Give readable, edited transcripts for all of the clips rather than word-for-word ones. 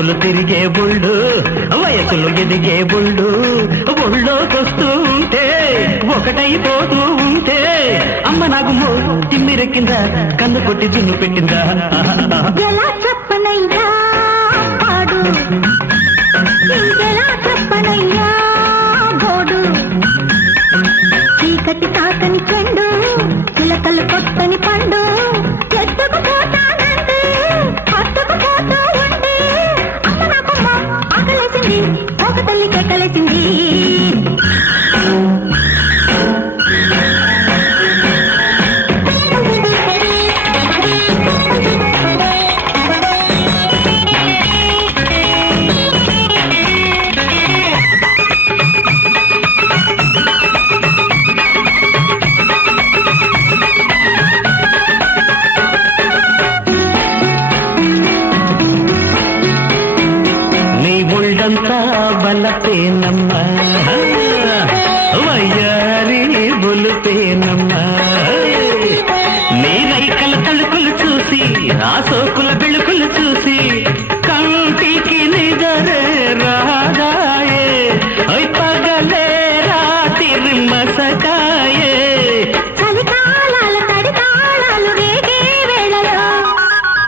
గుంపులు తిరిగే బుళ్ళు వయసులు ఎదిగే బుళ్ళు ఒళ్ళోకొస్తూ ఉంటే ఒకటైపోతూ ఉంటే అమ్మ నాకు తిమ్మిరెక్కిందా కన్ను కొట్టి దున్ను పెట్టిందా ఎలా చెప్పనయ్యా పాడు ఎలా చెప్పనయ్యా గోడు చీకటి తాకని చెండు చిలకలు కొట్టని పండు ఎత్తుకు పోతానంటే హత్తుకు పోతూ ఉంటే అమ్మ నాకమ్మ ఆకలేసింది ఒక తల్లి కేకలేసింది ఒళ్ళంతా బలపేనమ్మా వయ్యారి బొలుపేనమ్మా నీ రైకల తలుకులు చూసి ఆ సోకుల బెళుకులు చూసి కంటికి నిజరే రాగాయే పగలే రాత్రి మసకాయే చలికాలాల తడితాళాలు రేగే వేళలో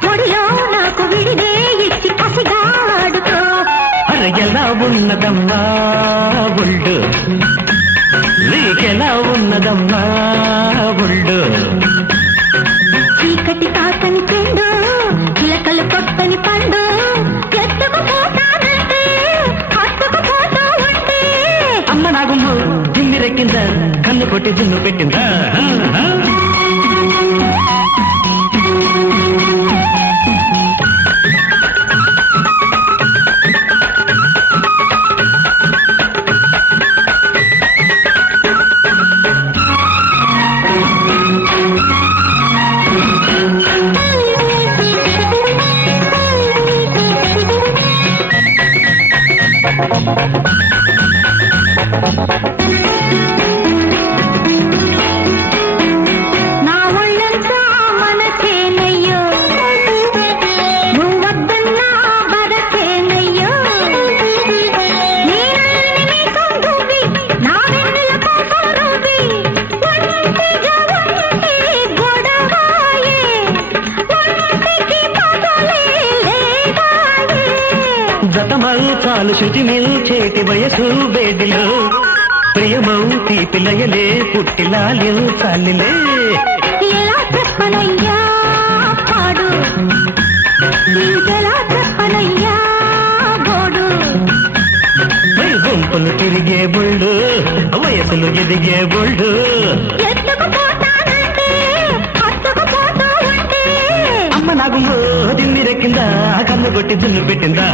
ముడిలో నాకు విడిదే ఇచ్చి కసిగా ఆడుకో ఎలా ఉన్నదమ్మా ఒళ్ళు నీకెలా ఉన్నదమ్మా ఒళ్ళు చీకటి తాకని చెండు చిలకలు కొట్టని పండు ఎత్తుకు పోతానంటే హత్తుకు పోతూ ఉంటే అమ్మ నాకు దిమ్మిరెక్కిందా కన్ను కొట్టి దున్ను పెట్టిందా నా ఒళ్ళంతా మనసేనయ్యో నువ్వొద్దన్నా బరసేనయ్యో నేనల్ని కొంగువి నా వెన్నెల కోసం రువి ఒంటిగా ఉంటే గొడవాయే ఒంటికి బదులే లేదాయే జతమల్చాలు శుచిమిల్చేటి వయసు బేడిలో ప్రియమౌ తీపిలయలే పుట్టిలాలించాలిలే ఎలా చెప్పనయ్యా పాడు నీకెలా చెప్పనయ్యా గోడు గుంపులు తిరిగే బుళ్ళు వయసులు ఎదిగే బుళ్ళు ఎత్తుకు పోతానంటే హత్తుకు పోతూ ఉంటే అమ్మ నాకు దిమ్మిరెక్కిందా కన్ను కొట్టి దున్ను పెట్టిందా